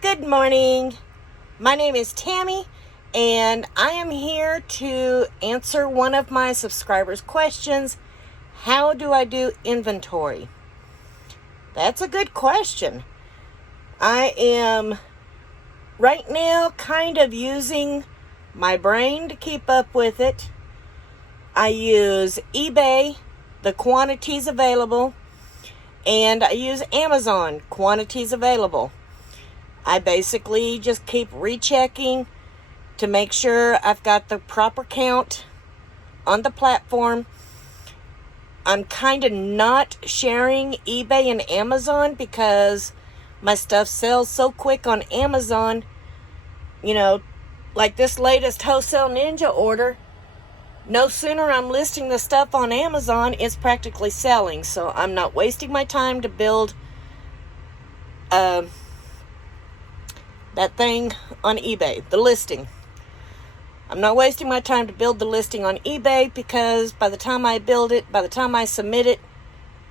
Good morning. My name is Tammy, and I am here to answer one of my subscribers' questions. How do I do inventory? That's a good question. I am right now kind of using my brain to keep up with it. I use eBay, the quantities available, and I use Amazon, quantities available. I basically just keep rechecking to make sure I've got the proper count on the platform. I'm kind of not sharing eBay and Amazon because my stuff sells so quick on Amazon. You know, like this latest Wholesale Ninja order, no sooner I'm listing the stuff on Amazon, it's practically selling. So I'm not wasting my time to build that thing on eBay, the listing. I'm not wasting my time to build the listing on eBay because by the time I build it, by the time I submit it,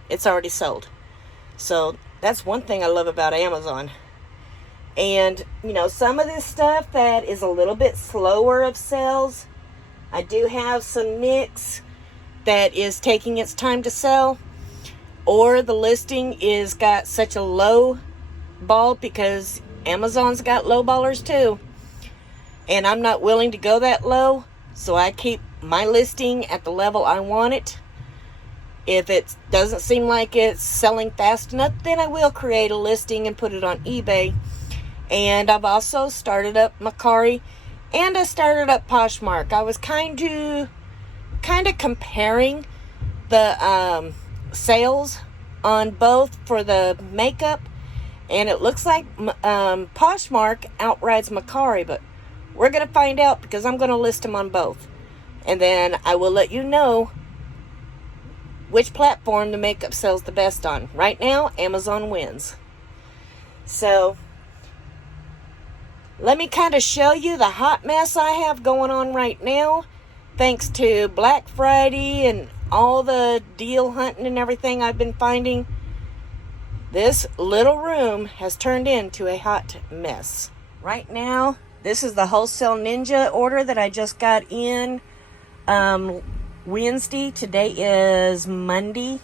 it's already sold. So that's one thing I love about Amazon. And, you know, some of this stuff that is a little bit slower of sales, I do have some nicks that is taking its time to sell, or the listing is got such a low ball because Amazon's got low ballers too. And I'm not willing to go that low, so I keep my listing at the level I want it. If it doesn't seem like it's selling fast enough, then I will create a listing and put it on eBay. And I've also started up Mercari, and I started up Poshmark. I was kind of comparing the sales on both for the makeup, and it looks like Poshmark outrides Mercari, but we're going to find out because I'm going to list them on both. And then I will let you know which platform the makeup sells the best on. Right now, Amazon wins. So let me kind of show you the hot mess I have going on right now. Thanks to Black Friday and all the deal hunting and everything I've been finding, this little room has turned into a hot mess. Right now, this is the Wholesale Ninja order that I just got in Wednesday. Today is Monday,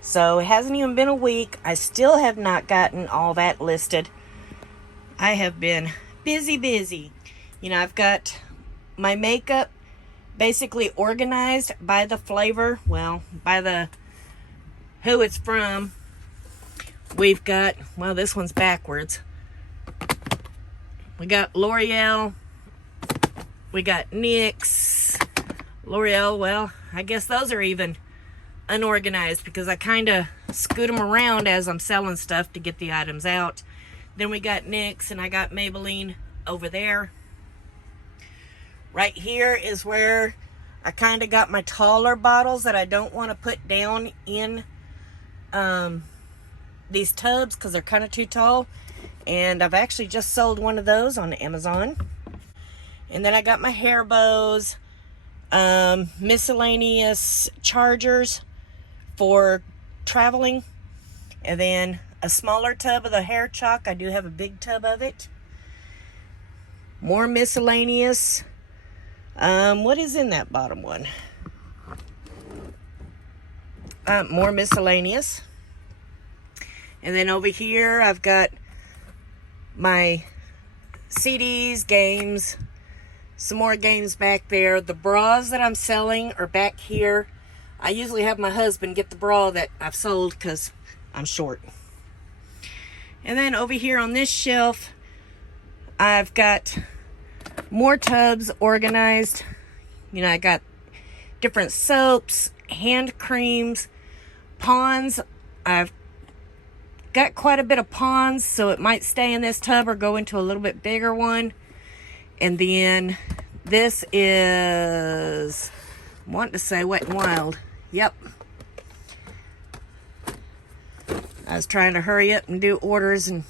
so it hasn't even been a week. I still have not gotten all that listed. I have been busy. You know, I've got my makeup basically organized by the flavor, well, by the who it's from. We've got, well, this one's backwards. We got L'Oreal. We got NYX. L'Oreal, well, I guess those are even unorganized because I kind of scoot them around as I'm selling stuff to get the items out. Then we got NYX, and I got Maybelline over there. Right here is where I kind of got my taller bottles that I don't want to put down in these tubs because they're kind of too tall. And I've actually just sold one of those on Amazon. And then I got my hair bows, miscellaneous chargers for traveling, and then a smaller tub of the hair chalk. I do have a big tub of it. More miscellaneous. What is in that bottom one? More miscellaneous. And then over here, I've got my CDs, games, some more games back there. The bras that I'm selling are back here. I usually have my husband get the bra that I've sold because I'm short. And then over here on this shelf, I've got more tubs organized. You know, I got different soaps, hand creams, Ponds. I've got quite a bit of Ponds, so it might stay in this tub or go into a little bit bigger one. And then this is, I want to say Wet n Wild. Yep. I was trying to hurry up and do orders and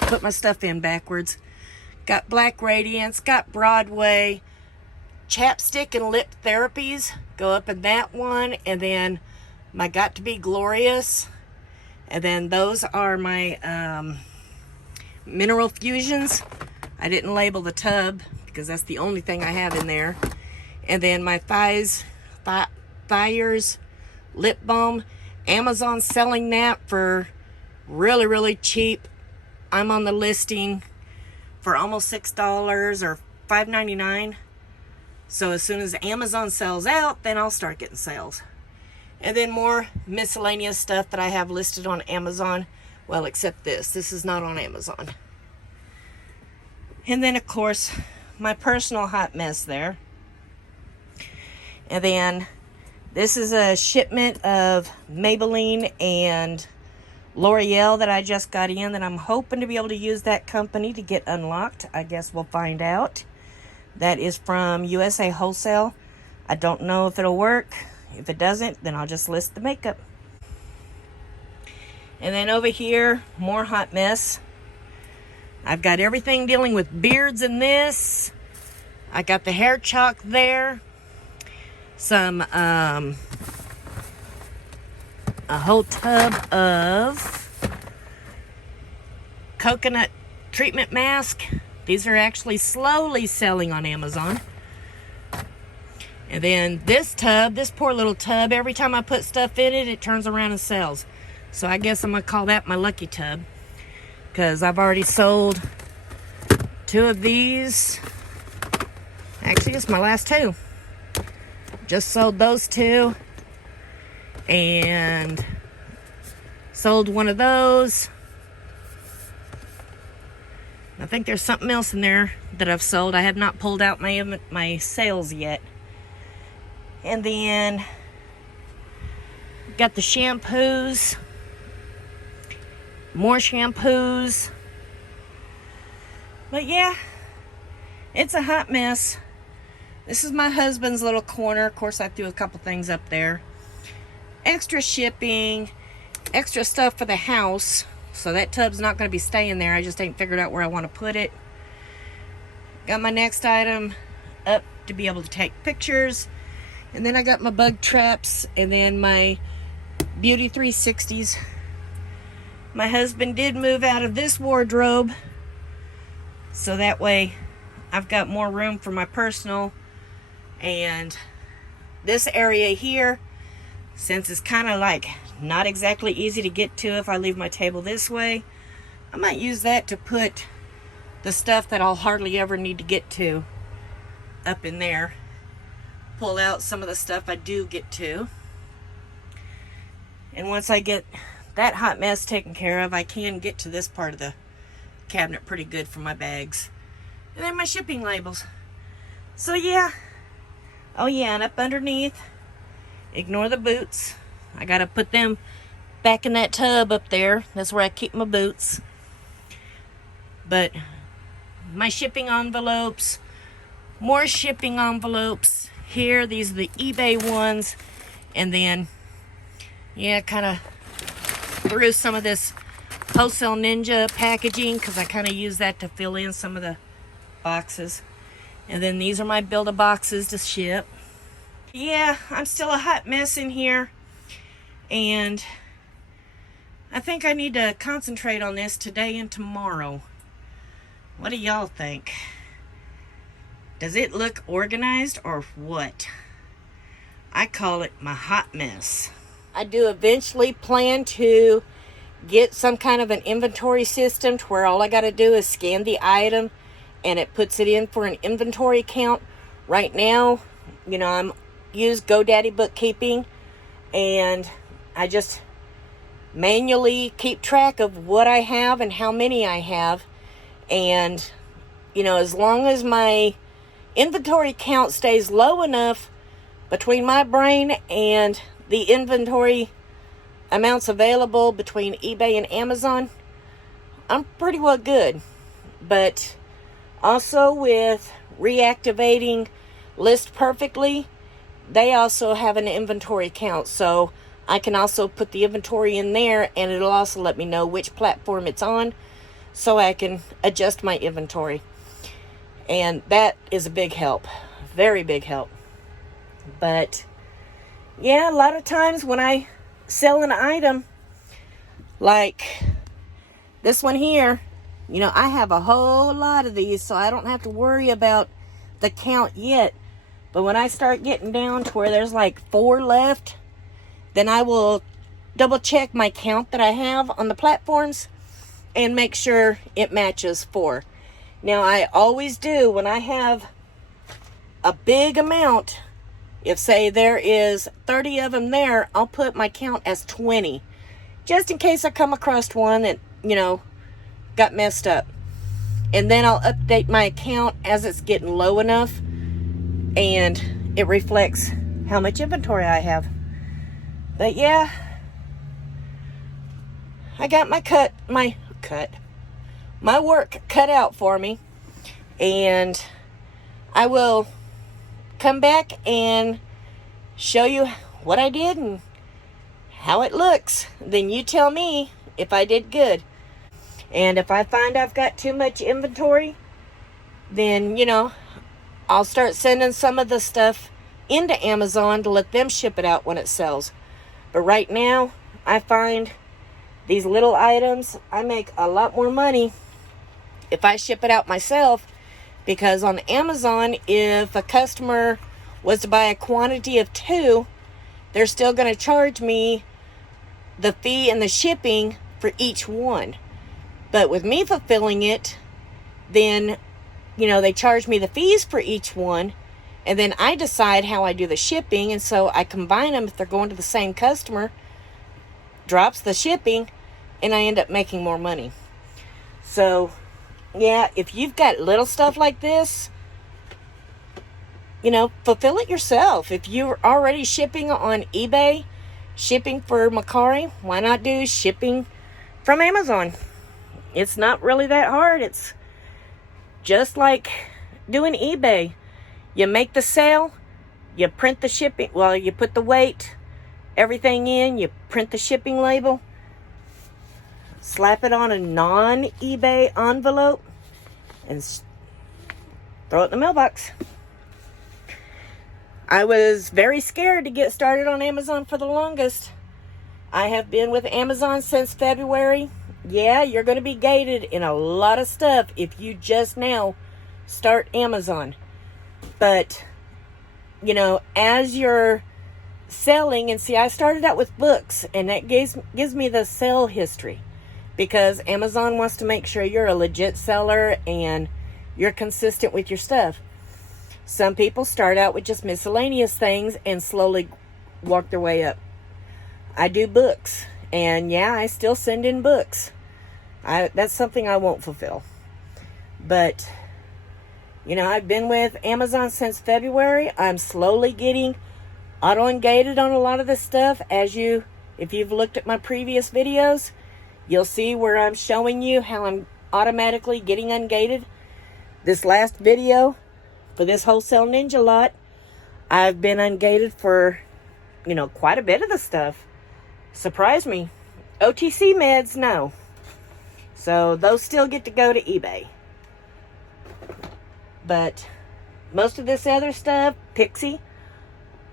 put my stuff in backwards. Got Black Radiance, got Broadway, chapstick and lip therapies go up in that one, and then my Got to Be Glorious, and then those are my Mineral Fusions. I didn't label the tub because that's the only thing I have in there. And then my Thiers lip balm. Amazon's selling that for really, really cheap. I'm on the listing for almost $6 or $5.99. So as soon as Amazon sells out, then I'll start getting sales. And then more miscellaneous stuff that I have listed on Amazon. Well, except this. This is not on Amazon. And then, of course, my personal hot mess there. And then this is a shipment of Maybelline and L'Oreal that I just got in that I'm hoping to be able to use that company to get unlocked. I guess we'll find out. That is from USA Wholesale. I don't know if it'll work. If it doesn't, then I'll just list the makeup. And then over here, more hot mess. I've got everything dealing with beards in this. I got the hair chalk there. Some, a whole tub of coconut treatment mask. These are actually slowly selling on Amazon. And then this tub, this poor little tub, every time I put stuff in it, it turns around and sells. So I guess I'm going to call that my lucky tub. Because I've already sold 2 of these. Actually, it's my last 2. Just sold those 2. And sold one of those. I think there's something else in there that I've sold. I have not pulled out my sales yet. And then got the shampoos. More shampoos. But yeah, it's a hot mess. This is my husband's little corner. Of course, I threw a couple things up there. Extra shipping. Extra stuff for the house. So that tub's not going to be staying there. I just ain't figured out where I want to put it. Got my next item up to be able to take pictures. And then I got my bug traps. And then my Beauty 360s. My husband did move out of this wardrobe. So that way I've got more room for my personal. And this area here, since it's kind of like not exactly easy to get to if I leave my table this way, I might use that to put the stuff that I'll hardly ever need to get to up in there. Pull out some of the stuff I do get to. And once I get that hot mess taken care of, I can get to this part of the cabinet pretty good for my bags. And then my shipping labels. So yeah. Oh yeah, and up underneath, ignore the boots. I gotta put them back in that tub up there. That's where I keep my boots. But my shipping envelopes, more shipping envelopes here. These are the eBay ones. And then, yeah, kind of threw some of this Wholesale Ninja packaging because I kind of use that to fill in some of the boxes. And then these are my Build-A-Boxes to ship. Yeah, I'm still a hot mess in here. And I think I need to concentrate on this today and tomorrow. What do y'all think? Does it look organized or what? I call it my hot mess. I do eventually plan to get some kind of an inventory system to where all I got to do is scan the item and it puts it in for an inventory count. Right now, you know, I'm use GoDaddy bookkeeping and I just manually keep track of what I have and how many I have. And, you know, as long as my inventory count stays low enough between my brain and the inventory amounts available between eBay and Amazon, I'm pretty well good. But also with reactivating List Perfectly, they also have an inventory count. So I can also put the inventory in there and it'll also let me know which platform it's on so I can adjust my inventory. And that is a big help. Very big help. But yeah, a lot of times when I sell an item like this one here, You know, I have a whole lot of these, so I don't have to worry about the count yet. But when I start getting down to where there's like 4 left, then I will double check my count that I have on the platforms and make sure it matches 4. Now, I always do when I have a big amount. If, say, there is 30 of them there, I'll put my count as 20. Just in case I come across one that, you know, got messed up. And then I'll update my account as it's getting low enough. And it reflects how much inventory I have. But yeah, I got my work cut out for me. And I will come back and show you what I did and how it looks. Then you tell me if I did good. And if I find I've got too much inventory, then, you know, I'll start sending some of the stuff into Amazon to let them ship it out when it sells. But right now, I find these little items, I make a lot more money if I ship it out myself. Because on Amazon, if a customer was to buy a quantity of 2, they're still going to charge me the fee and the shipping for each one. But with me fulfilling it, then, you know, they charge me the fees for each one. And then I decide how I do the shipping. And so I combine them if they're going to the same customer, drops the shipping, and I end up making more money. So, yeah, if you've got little stuff like this, you know, fulfill it yourself. If you're already shipping on eBay, shipping for Mercari, why not do shipping from Amazon? It's not really that hard. It's just like doing eBay. You make the sale, you print the shipping, well, you put the weight, everything in, you print the shipping label, slap it on a non-eBay envelope, and throw it in the mailbox. I was very scared to get started on Amazon for the longest. I have been with Amazon since February. Yeah, you're going to be gated in a lot of stuff if you just now start Amazon. But, you know, as you're selling, and see, I started out with books, and that gives me the sell history. Because Amazon wants to make sure you're a legit seller and you're consistent with your stuff. Some people start out with just miscellaneous things and slowly work their way up. I do books. And yeah, I still send in books. That's something I won't fulfill. But, you know, I've been with Amazon since February. I'm slowly getting auto-ungated on a lot of this stuff. If you've looked at my previous videos, you'll see where I'm showing you how I'm automatically getting ungated. This last video for this Wholesale Ninja lot, I've been ungated for, you know, quite a bit of the stuff. Surprised me. OTC meds, no. So those still get to go to eBay. But most of this other stuff, Pixie,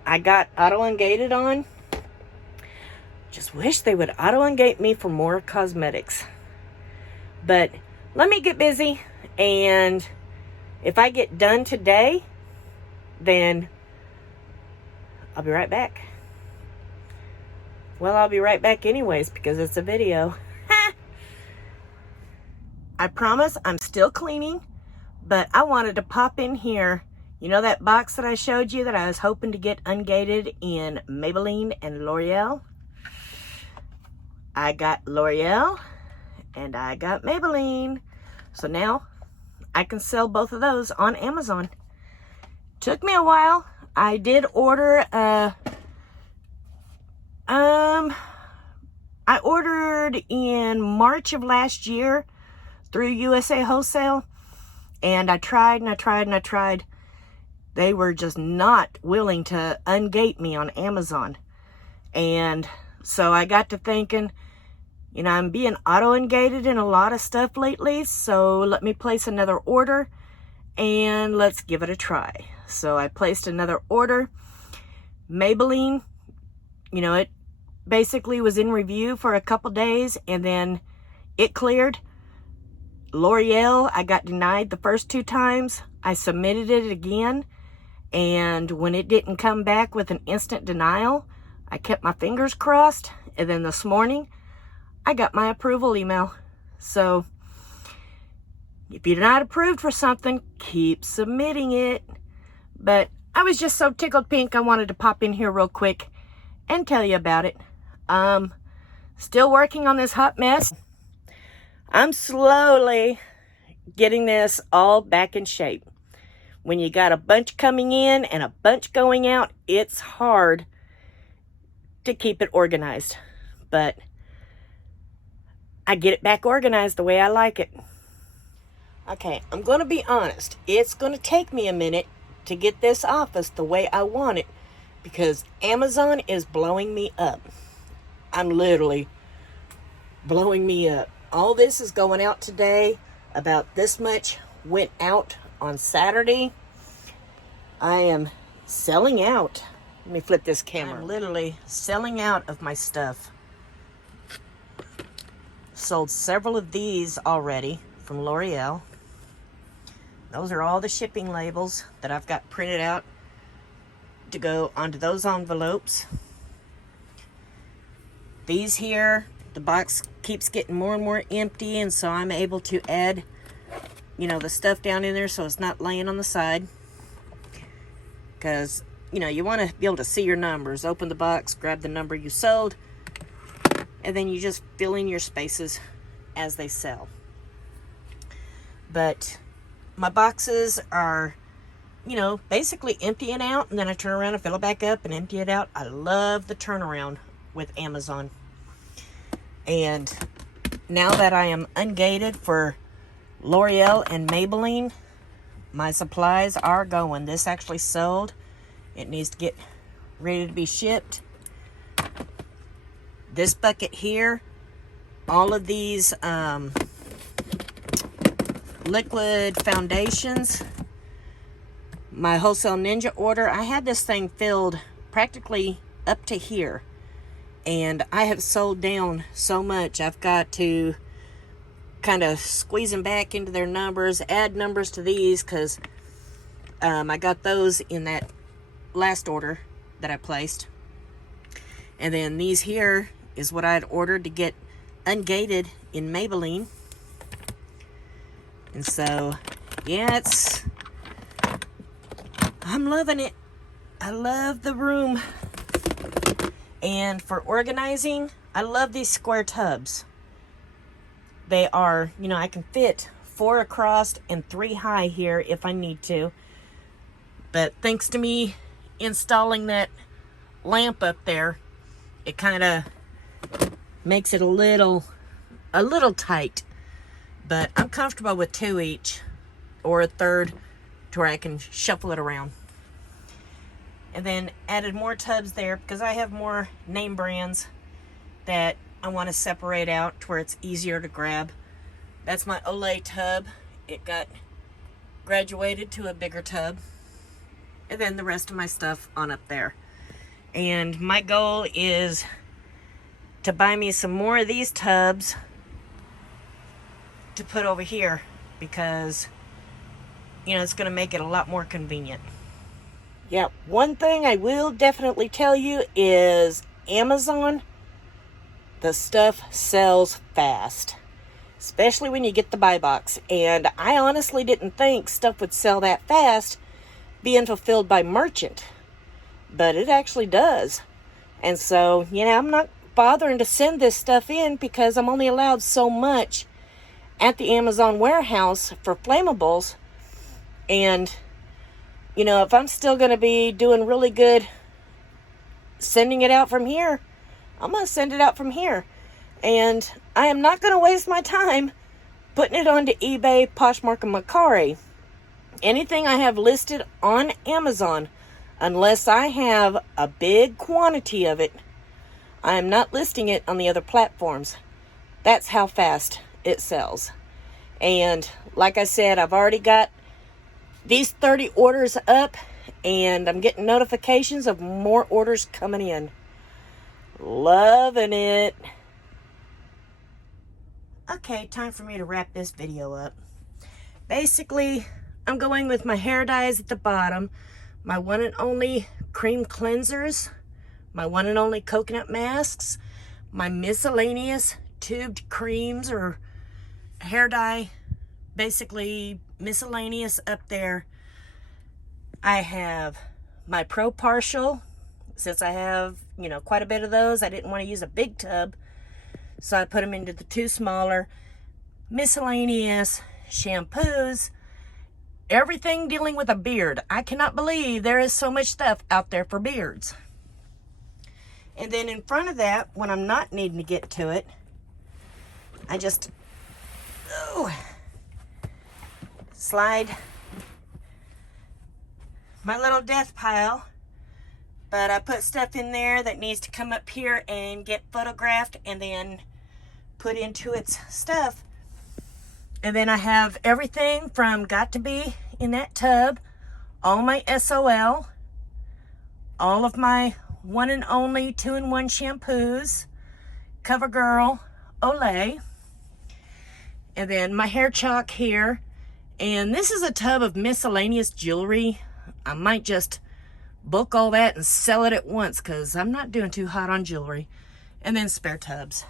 I got auto-ungated on. Just wish they would auto-ungate me for more cosmetics. But let me get busy, and if I get done today, then I'll be right back. Well, I'll be right back anyways because it's a video. I promise I'm still cleaning, but I wanted to pop in here. You know that box that I showed you that I was hoping to get ungated in Maybelline and L'Oreal? I got L'Oreal and I got Maybelline. So now I can sell both of those on Amazon. Took me a while. I did order I ordered in March of last year through USA Wholesale, and I tried and I tried and I tried. They were just not willing to ungate me on Amazon. And so I got to thinking, you know, I'm being auto-ungated in a lot of stuff lately, so let me place another order and let's give it a try. So I placed another order. Maybelline, you know, it basically was in review for a couple days and then it cleared. L'Oreal, I got denied the first 2 times. I submitted it again, and when it didn't come back with an instant denial, I kept my fingers crossed, and then this morning, I got my approval email. So, if you're not approved for something, keep submitting it. But I was just so tickled pink, I wanted to pop in here real quick and tell you about it. Still working on this hot mess. I'm slowly getting this all back in shape. When you got a bunch coming in and a bunch going out, it's hard to keep it organized. But I get it back organized the way I like it. Okay, I'm going to be honest. It's going to take me a minute to get this office the way I want it because Amazon is blowing me up. I'm literally blowing me up. All this is going out today. About this much went out on Saturday. I am selling out. Let me flip this camera. I'm literally selling out of my stuff. Sold several of these already from L'Oreal. Those are all the shipping labels that I've got printed out to go onto those envelopes. These here, the box keeps getting more and more empty, and so I'm able to add, the stuff down in there so it's not laying on the side. Because, you want to be able to see your numbers. Open the box, grab the number you sold, and then you just fill in your spaces as they sell. But my boxes are, basically emptying out, and then I turn around and fill it back up and empty it out. I love the turnaround with Amazon. And now that I am ungated for L'Oreal and Maybelline, my supplies are going. This actually sold. It needs to get ready to be shipped. This bucket here, all of these liquid foundations, my Wholesale Ninja order, I had this thing filled practically up to here. And I have sold down so much, I've got to kind of squeeze them back into their numbers, add numbers to these, because I got those in that last order that I placed. And then these here is what I had ordered to get ungated in Maybelline. And so, yeah, I'm loving it. I love the room. And for organizing, I love these square tubs. They are, I can fit 4 across and 3 high here if I need to. But thanks to me installing that lamp up there, it kind of makes it a little tight. But I'm comfortable with 2 each or a third to where I can shuffle it around. And then added more tubs there because I have more name brands that I want to separate out to where it's easier to grab. That's my Olay tub. It got graduated to a bigger tub. And then the rest of my stuff on up there. And my goal is to buy me some more of these tubs to put over here because, it's going to make it a lot more convenient. Yeah, one thing I will definitely tell you is Amazon, the stuff sells fast, especially when you get the buy box. And I honestly didn't think stuff would sell that fast being fulfilled by merchant, but it actually does. And so, I'm not bothering to send this stuff in because I'm only allowed so much at the Amazon warehouse for flammables. And if I'm still going to be doing really good sending it out from here, I'm going to send it out from here. And I am not going to waste my time putting it onto eBay, Poshmark, and Mercari. Anything I have listed on Amazon, unless I have a big quantity of it, I am not listing it on the other platforms. That's how fast it sells. And like I said, I've already got these 30 orders up, and I'm getting notifications of more orders coming in. Loving it. Okay, time for me to wrap this video up. Basically, I'm going with my hair dyes at the bottom, my one and only cream cleansers, my one and only coconut masks, my miscellaneous tubed creams or hair dye, basically miscellaneous up there. I have my Pro Partial. Since I have, quite a bit of those, I didn't want to use a big tub, so I put them into the 2 smaller. Miscellaneous shampoos, everything dealing with a beard. I cannot believe there is so much stuff out there for beards. And then in front of that, when I'm not needing to get to it, I just slide my little death pile. But I put stuff in there that needs to come up here and get photographed and then put into its stuff. And then I have everything from Got to Be in that tub, all my SOL, all of my one and only 2-in-1 shampoos, CoverGirl, Olay, and then my hair chalk here. And this is a tub of miscellaneous jewelry. I might just book all that and sell it at once because I'm not doing too hot on jewelry. And then spare tubs.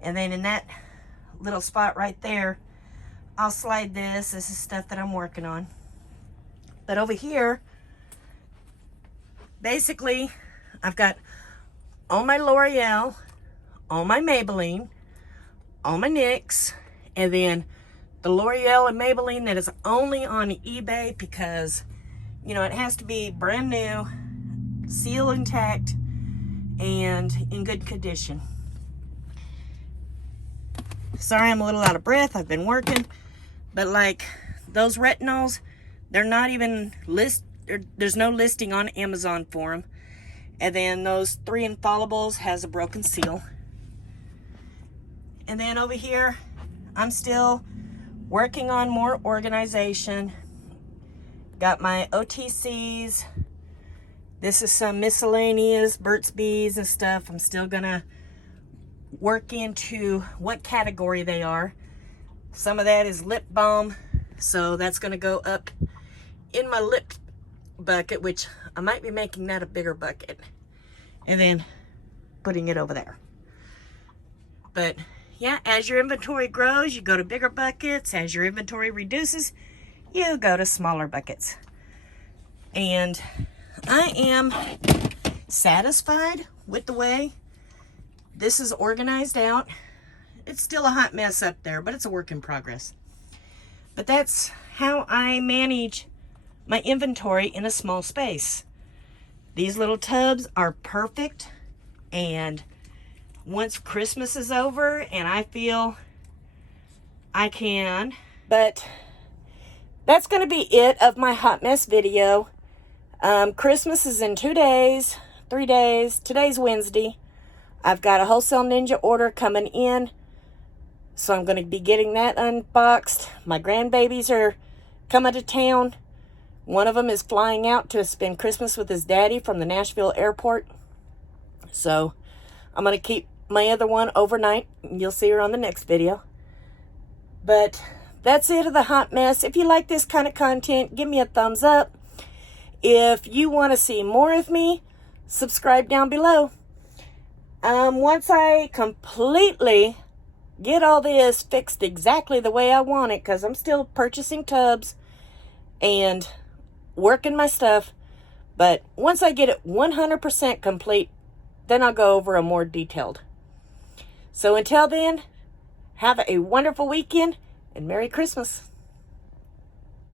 And then in that little spot right there, I'll slide this. This is stuff that I'm working on. But over here, basically, I've got all my L'Oreal, all my Maybelline, all my NYX, and then the L'Oreal and Maybelline that is only on eBay because, it has to be brand new, seal intact, and in good condition. Sorry, I'm a little out of breath. I've been working. But like those retinols, they're not even there's no listing on Amazon for them. And then those 3 Infallibles has a broken seal. And then over here, I'm still working on more organization. Got my OTCs. This is some miscellaneous Burt's Bees and stuff. I'm still gonna work into what category they are. Some of that is lip balm, so that's going to go up in my lip bucket, which I might be making that a bigger bucket and then putting it over there. But yeah, as your inventory grows, you go to bigger buckets. As your inventory reduces, you go to smaller buckets. And I am satisfied with the way this is organized out. It's still a hot mess up there, but it's a work in progress. But that's how I manage my inventory in a small space. These little tubs are perfect, and once Christmas is over and I feel I can. But that's going to be it of my hot mess video. Christmas is in 2 days, 3 days. Today's Wednesday. I've got a Wholesale Ninja order coming in, so I'm going to be getting that unboxed. My grandbabies are coming to town. One of them is flying out to spend Christmas with his daddy from the Nashville airport. So I'm going to keep my other one overnight. You'll see her on the next video. But that's it of the hot mess. If you like this kind of content, give me a thumbs up. If you want to see more of me, subscribe down below. Once I completely get all this fixed exactly the way I want it, because I'm still purchasing tubs and working my stuff, but once I get it 100% complete, then I'll go over a more detailed. So until then, have a wonderful weekend and Merry Christmas.